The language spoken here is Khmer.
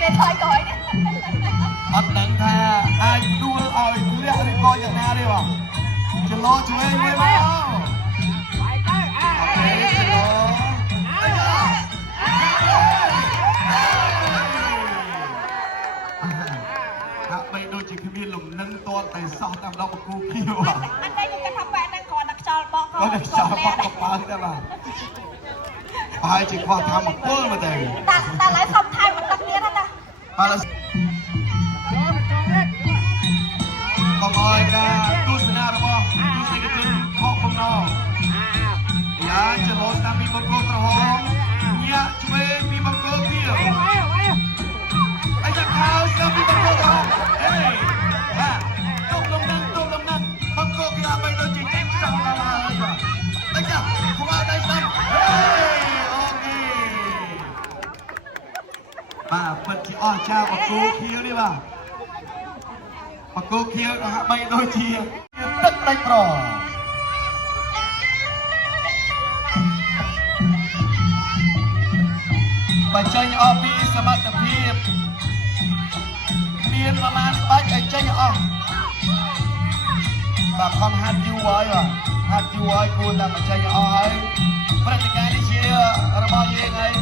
គេថយក្រោយនេះអត់ដឹងថាអាចដួលឲ្យលាក់ឬក៏យ៉ាងណាទេបងចលោជួយមួយមកហាក់បីដូចជាគ្មានលំនឹងតតតែសោះតាមដងបកគូខៀវអត់តែខ្ញុំគិតថាបែរហ្នឹងគ្រាន់តែខ្យល់បក់ក៏ខ្យល់បក់បើតែបាទហើយជាខ្វះធម្មពលមកតែតែឡើយសុំថែមបន្តិចទៀតណាបាទបងអើយការទស្សនារបស់ទស្សនិកជនខកបំណងយ៉ាចលោស្ដាប់ពីបង្គោលក្រហមញាក់ឆ្វេងពីបង្គោលខៀវអីចាខោស្ដាប់ពីបង្គោលក្រហមហេបាទទុកលំនឹងបង្គោលខៀវបីដូចជាចេញសោះដល់ហើយបាទអីចាខ្វះដៃស្ដាប់ហេអូខេបាទពិតជាអស្ចារ្យបង្គោលខៀវនេះបាទបង្គោលខៀវហាក់បីដូចជាទឹកដេញប្របញ្ចេញអស់ពីសមត្ថភាពមានប្រមាណក្បាច់ឲ្យចេញអស់បាទខំហាត់យូរហើយបាទហាត់យូរហើយគួរតែបញ្ចេញអស់ហើយព្រឹត្តិការណ៍នេះជារបស់យើងហើយ